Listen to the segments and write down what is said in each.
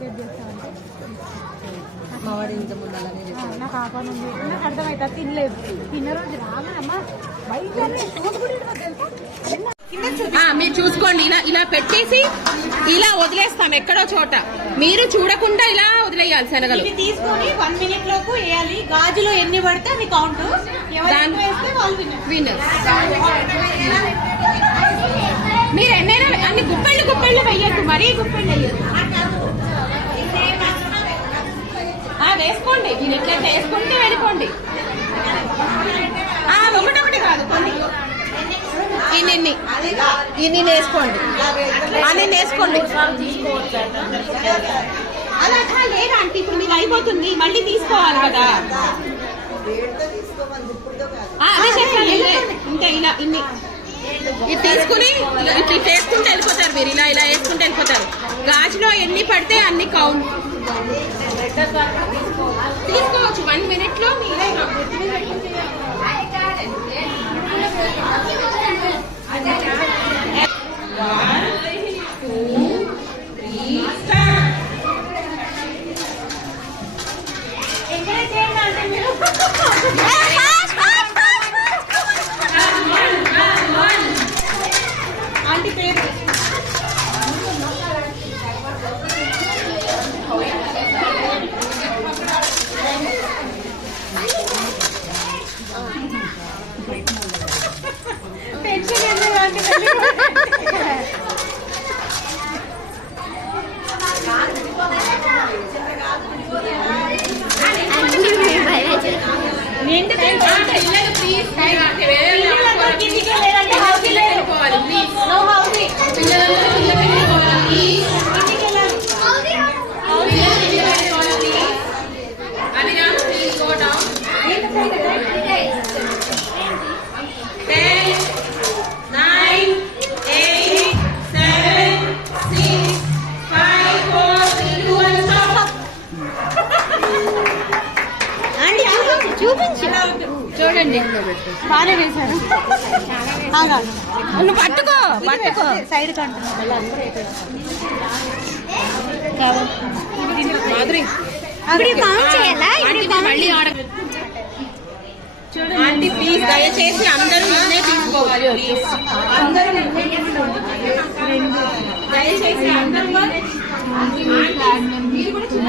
Share చేస్తామంటే మా వాడు ఇంత ముందు అలానే చేశాడు. నాకు ఆ పని ఉంది నాకు అర్థమవుతుంది తినలేదు. తిన్న రోజు రాగానమ్మా బయట సోపు కూడా ఇవ్వదు తెలుసా? ఆ, మీరు చూసుకోండి ఇలా ఇలా పెట్టేసి ఇలా వదిలేస్తాం ఎక్కడో చోట. మీరు చూడకుండా ఇలా వదిలేయాలి శనగలు. తీసుకొని వన్ మినిట్ లోపు వేయాలి. గాజులో ఎన్ని పడితే అది కౌంట్. విన్నర్ మీరు ఎన్నైనా అన్ని గుప్పెళ్ళు గుప్పెళ్ళు వెయ్యద్దు మరీ గుప్పెళ్ళు వెయ్యద్దు. ఆ, వేసుకోండి. మీరు ఎట్లయితే వేసుకుంటే వెళ్ళిపోండి. ఒకటొకటి కాదు కొన్ని. ఇన్ని ఇన్ని వేసుకోండి. అన్ని వేసుకోండి. అలా లేదా అంటే ఇప్పుడు మీకు అయిపోతుంది మళ్ళీ తీసుకోవాలి కదా? అదే ఇలా ఇన్ని. ఇది తీసుకుని ఇట్లా వేసుకుంటే వెళ్ళిపోతారు మీరు. ఇలా ఇలా వేసుకుంటే వెళ్ళిపోతారు. గాజులో ఎన్ని పడితే అన్ని కౌంట్. తీసుకోవచ్చు. వన్ మినిట్లో మీరే Hello. బాగానే వేశారు. నువ్వు పట్టుకో పట్టుకో. సైడ్ ఆంటీ ప్లీజ్ దయచేసి అందరూ ఇన్నే తీసుకోవాలి ప్లీజ్ అందరూ దయచేసి అందరూ మీరు కూడా చిన్న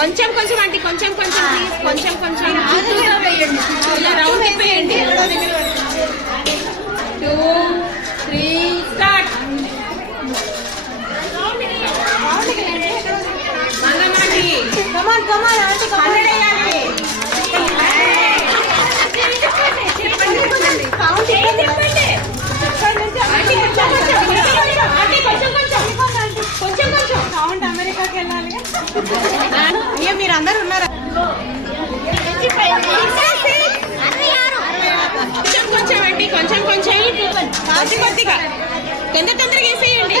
కొంచెం కొంచెం అంటే కొంచెం కొంచెం ప్లీజ్ కొంచెం కొంచెం. ఇలా రౌండ్ తిప్పేయండి టూ త్రీ స్టార్ట్ మంగమాటి కమాన్ కమాన్ కొద్ది కొద్దిగా. తొందర తొందరగా వేసేయండి.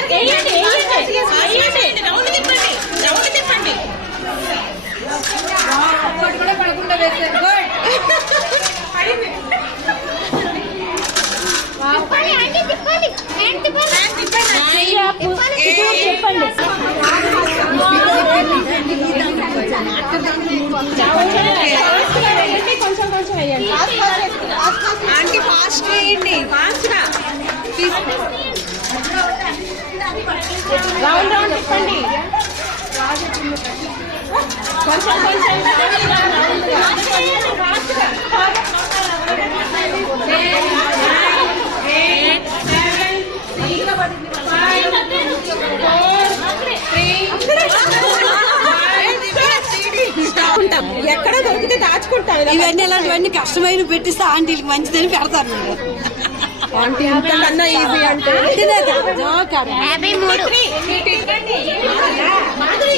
రౌండ్ రౌండ్ కొంచెం కొంచెం ఎక్కడ దొరికితే దాచుకుంటాం. ఇవన్నీ ఇలాంటివన్నీ కష్టమైన పెట్టిస్తే ఆంటీలకి మంచిదని పెడతాను ఆంటీ ఈజీ అంటే. యాభై మూడు. మాధురి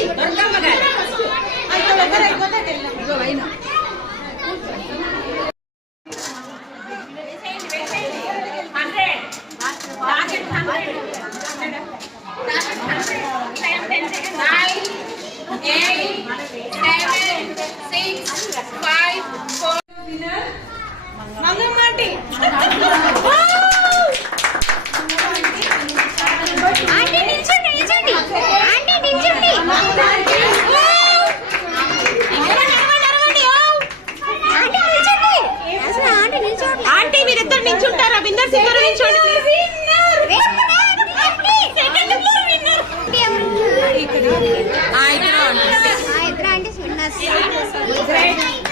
Thank.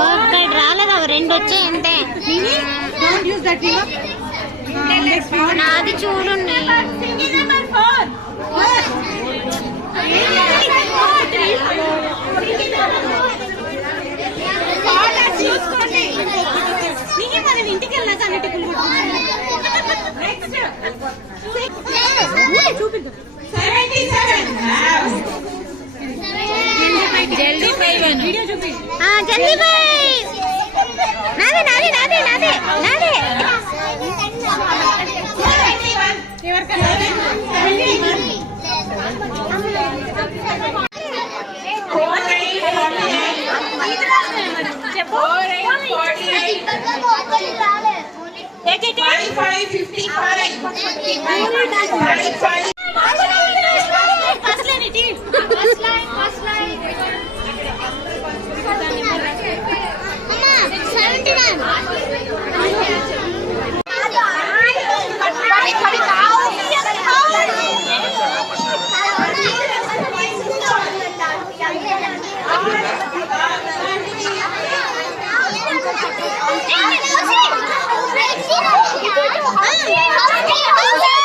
ఒక్కటి రాలేదు? అవి రెండు వచ్చాయి అంతే. నాది చూడండి. మనం ఇంటికి వెళ్ళాక అన్నిటికీ చూపిద్దాం. సెవెంటీ సెవెన్ జల్దీ వీడియో చూపి. జల్దీ బాయ్ నాదే నాదే నాదే నాదే నాదే. Take it. 5, 5, 55. 55. 55. 你别动我好友里好